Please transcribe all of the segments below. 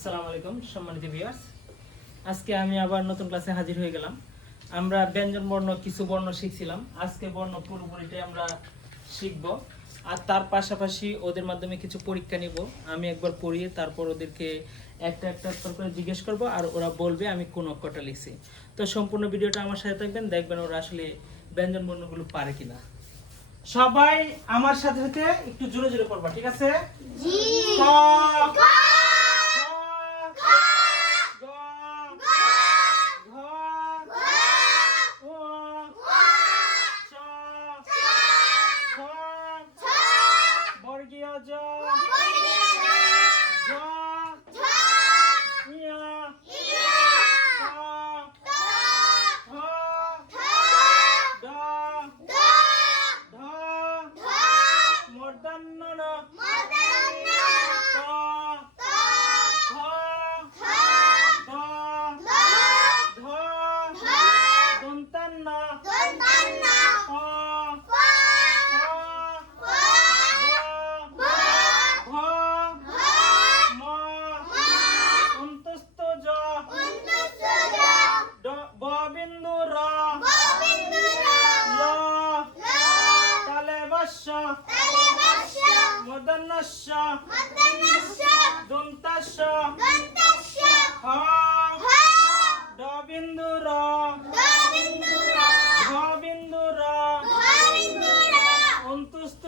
আসসালামু আলাইকুম সম্মানিত ভিউয়ার্স, আজকে আমি আবার নতুন ক্লাসে হাজির হয়ে গেলাম। আমরা ব্যঞ্জন বর্ণ কিছু বর্ণ শিখছিলাম, আজকে বর্ণ পুরোপুরিটাই আমরা শিখব। আর তার পাশাপাশি ওদের মাধ্যমে কিছু পরীক্ষা নিব। আমি একবার পড়িয়ে তারপর ওদেরকে একটা একটা উত্তর করে জিজ্ঞেস করব, আর ওরা বলবে আমি কোন অক্ষরটা লিখছি। তো সম্পূর্ণ ভিডিওটা আমার সাথে থাকবেন, দেখবেন ওরা আসলে ব্যঞ্জন বর্ণগুলো পারে কিনা। সবাই আমার সাথে সাথে একটু জোরে জোরে পড়বা, ঠিক আছে? জি। ক খ গ ঘ ঙ ও চ ছ বর্গীয় জ ঝ ইয়া ট ঠ ড ঢ মূর্ধন্য ণ ত থ দ ধ দন্তান্ন প ফ ব ভ ম অন্তস্থ জ ব বিন্দু র ল তালে বস্য মূর্ধন্যস্য দন্তাস্য হ ড বিন্দু র ঘ বিন্দু র অন্তুস্থ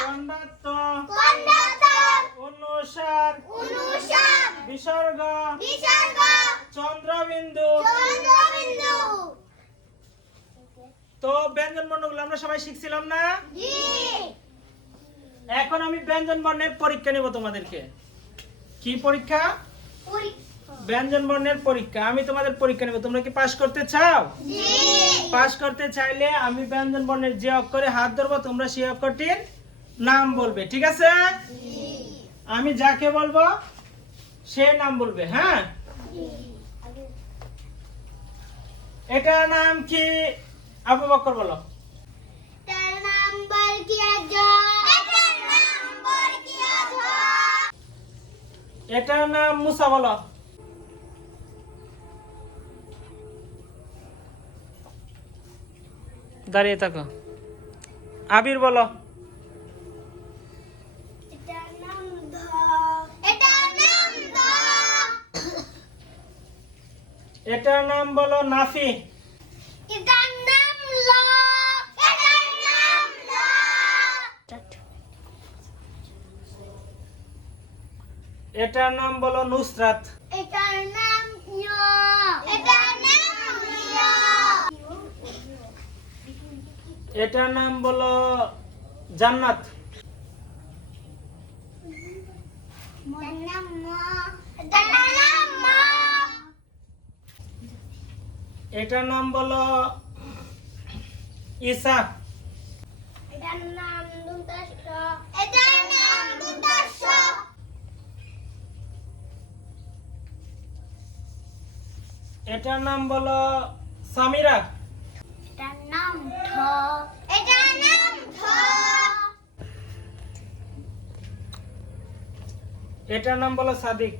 খণ্ডাত্ম অনুসার বিসর্গ চন্দ্রবিন্দু। তো ব্যঞ্জন বর্ণগুলো আমরা সবাই শিখছিলাম না? এখন আমি ব্যঞ্জন বর্ণের পরীক্ষা নেব তোমাদেরকে। কি পরীক্ষা? ব্যঞ্জন বর্ণের পরীক্ষা। আমি তোমাদের পরীক্ষা নেব, তোমরা কি পাস করতে চাও? পাস করতে চাইলে আমি ব্যঞ্জন বর্ণের যে অক্ষরে হাত ধরবো তোমরা সেই অক্ষরটির নাম বলবে, ঠিক আছে? আমি যাকে বলবো সে নাম বলবে। হ্যাঁ, এটার নাম কি? আবু বকর বলো। এটার নাম মুসা বলো। দাঁড়িয়ে থাকো। আবির বলো। এটার নাম বলো নাফি। এটার নাম বলো নুসরাত। এটার নাম বলো জান্নাত। এটার নাম বলো ঈসা। এটার নাম বলো সামিরা। এটার নাম বলো সাদিক।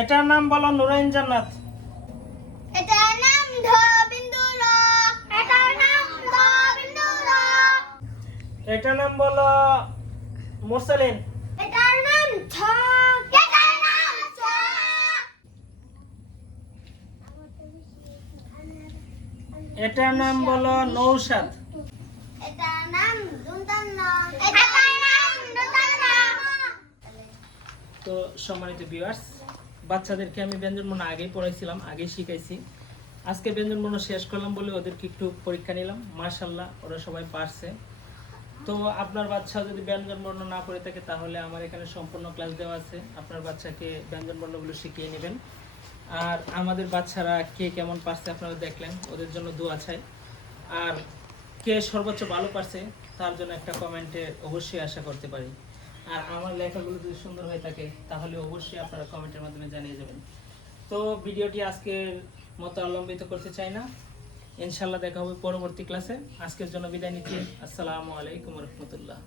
এটার নাম বলো নুরাইন জান্নাত। এটার নাম বলো মুরসালিন। এটার নাম বলো নৌশাদ। তো সম্মানিত ভিউয়ার্স, বাচ্চাদেরকে আমি ব্যঞ্জন বর্ণ আগেই পড়াইছিলাম, আগেই শিখাইছি। আজকে ব্যঞ্জন বর্ণ শেষ করলাম বলে ওদেরকে একটু পরীক্ষা নিলাম। মাশাআল্লাহ, ওরা সবাই পারছে। তো আপনার বাচ্চা যদি ব্যঞ্জন বর্ণ না পড়ে থাকে তাহলে আমার এখানে সম্পূর্ণ ক্লাস দেওয়া আছে, আপনার বাচ্চাকে ব্যঞ্জন বর্ণগুলো শিখিয়ে নেবেন। আর আমাদের বাচ্চারা কে কেমন পারছে আপনারা দেখলেন, ওদের জন্য দোয়া চাই। আর কে সর্বোচ্চ ভালো পারছে তার জন্য একটা কমেন্টে অবশ্যই আশা করতে পারি। আর আমার লেখাগুলো যদি সুন্দর হয়ে থাকে তাহলে অবশ্যই আপনারা কমেন্টের মাধ্যমে জানিয়ে যাবেন। তো ভিডিওটি আজকের মতো অবলম্বিত করতে চাই না, ইনশাল্লাহ দেখা হবে পরবর্তী ক্লাসে। আজকের জন্য বিদায় নিচ্ছি। আসসালামু আলাইকুম রহমতুল্লাহ।